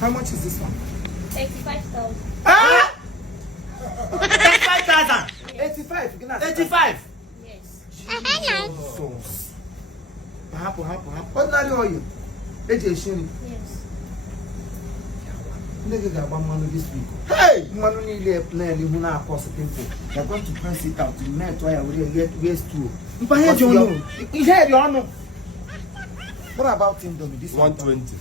How much is this one? 85,000. Ah! 85,000. 85. 85. Yes. Jesus. Happen. Ordinary oil. Yes. Nigga got one money this week. Hey! Money nearly plan you na cause people. They're going to press it out. The night why I will get waste too. But here you know. He had your honor. What about him, Domi? This 120.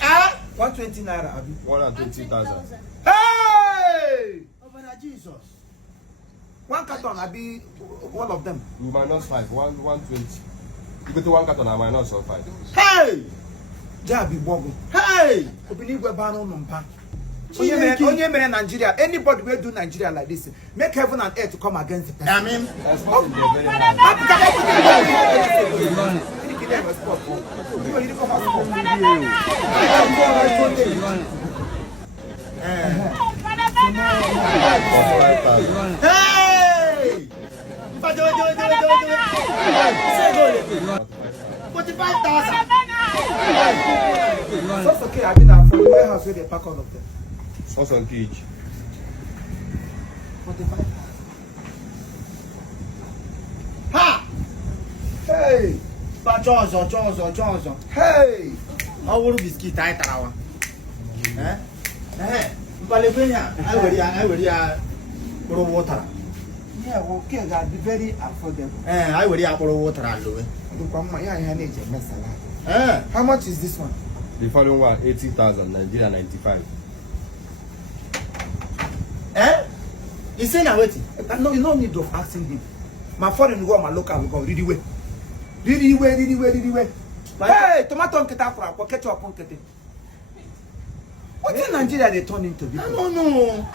Ah! 120 naira, Abi. 120,000. Hey! Oh, but Jesus. One carton, Abi, all of them. We minus 5. 120. You go to one carton and minus 5. Hey! Jabi Bogo. Hey! Obini Webano Numpa. Onye mere Nigeria. Anybody will do Nigeria like this. Make heaven and earth to come against the person. I mean, That's what is very hard. hey! 45,000. So it's okay. I've been out from the warehouse where they pack all of them. Sauce on cage. 45. Ha! Hey! Johnson. Hey! How will biscuit I tower? Eh? Balibria, I will water. Yeah, okay, that'd be very affordable. I will apple water. How much is this one? The following one, 80,000. Nigeria 95. Eh? You say now waiting. No, you no need of asking him. My foreign go, my local will go. Really way. Hey, tomato and ketchup for ketchup on ketchup. What in Nigeria they turn into? No.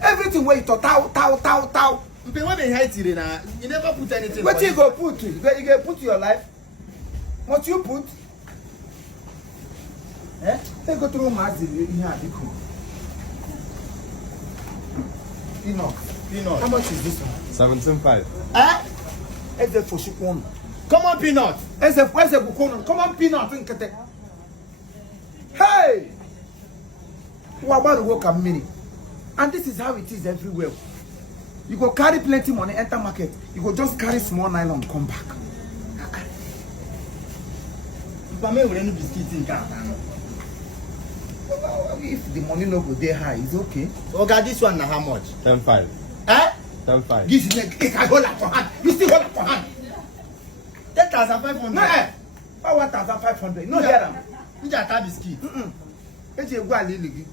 Everything where you talk, tau. But when they hate you, you never put anything. What you go put? You go put your life. What you put? Eh? They go through Maggi here. Peanut. How much is this one? 17.5. Eh? It's a for shikon. Come on, peanut. It's a bukon. Come on, peanut. Hey! What about the work of mini? And this is how it is everywhere. You go carry plenty money, enter market. You go just carry small nylon, come back. If the money no go there high, it's okay. Okay, this one now how much? 10.5. Eh? 10.5. This is like I hold up for hand. You still hold up for hand. 10,500. No, 1,500. No, here. You just have biscuit. It's a well lily.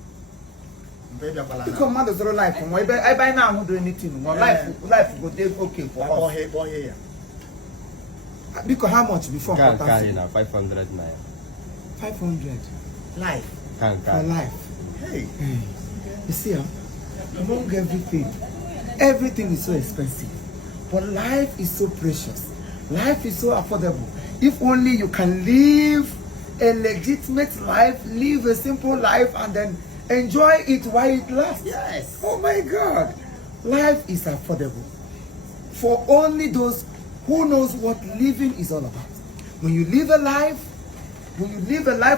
Baby, Because man does not life. I buy now, I won't do anything. Life will go okay for us. boy here. Because how much before? Carry now 500 naira. 500. Life. For life. Hey. You see, among everything is so expensive. But life is so precious. Life is so affordable. If only you can live a legitimate life, live a simple life, and then enjoy it while it lasts. Yes. Oh my God. Life is affordable for only those who knows what living is all about. When you live a life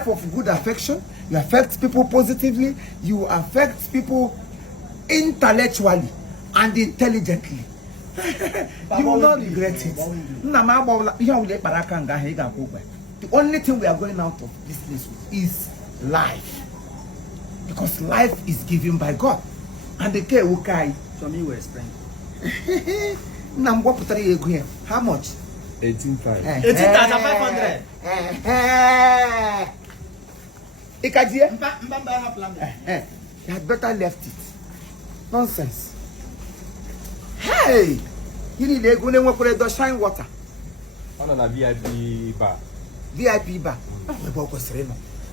of good affection, you affect people positively, you affect people intellectually and intelligently. You will not regret it. The only thing we are going out of this place is life. Because life is given by God. And the care will carry. So me will explain. How much? 18.5. 18,500. You had better left it. Nonsense. Hey! You need to go and the shine water. On a VIP bar. VIP bar.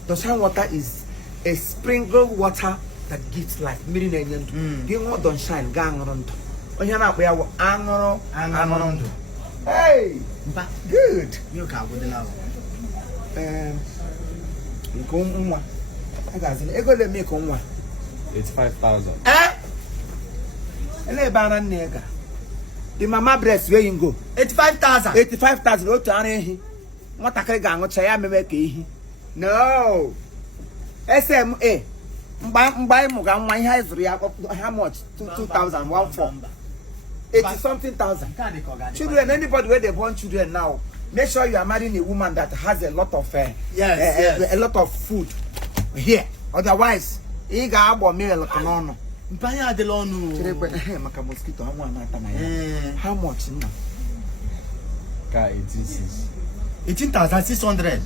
The shine water is a sprinkled water that gives life. You want don't shine, gang around. Hey! Good. You can't go now. I got to make on one. 85,000. The mama breast where you go? 85,000. 85,000. What to any? What I can go? What I am making? No. SMA. Mba muga nwa ihe zuru ya how much? 2014. 80 something thousand. Children, anybody where they born children now, make sure you are marrying a woman that has a lot of a lot of food here. Otherwise, you got a meal no. Mpanya adelonu. Maka mosquito how much now? 18,600.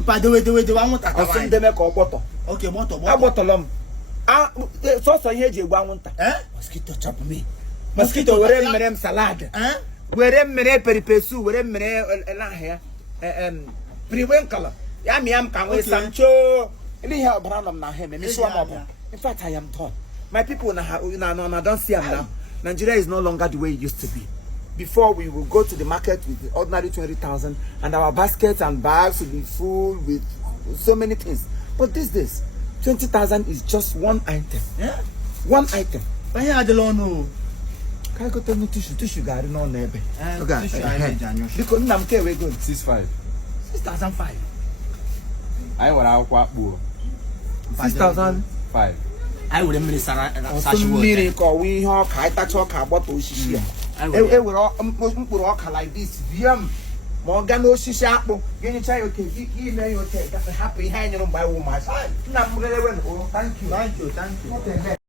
Mpa de wa nwuta ka Asum de me ko bottle. Okay, bottle. A bottle am. So ihe eji egbu anwụnta. Mosquito chop me. Mosquito were mere salad. Were mere peripesu, were mere elahia. Priwenkala. Ya mi am kan we samcho. Any here branam na him. Me so am. In fact, I am done. My people now don't see them now. Nigeria is no longer the way it used to be. Before we will go to the market with the ordinary 20,000 and our baskets and bags will be full with so many things. But these days, 20,000 is just one item. Yeah? One item. Mpanya adelonu. Can I go tell me tissue guy no nebe? Because nam ke we go 6,500. 6,500. I want akwụkwọ akpụ 6,005. I would have Sarah Mmiri ka ọwụ ihe ọka ịtacha ọka agbọtọ osisi a. E were mkpụrụ ọka like this biam ma ọ ga n'osisi akpụ ga-enyecha ya oke ime ya oke hapụ ihe anyị nyere mgbe anyị wụ ma nna m rere we thank you.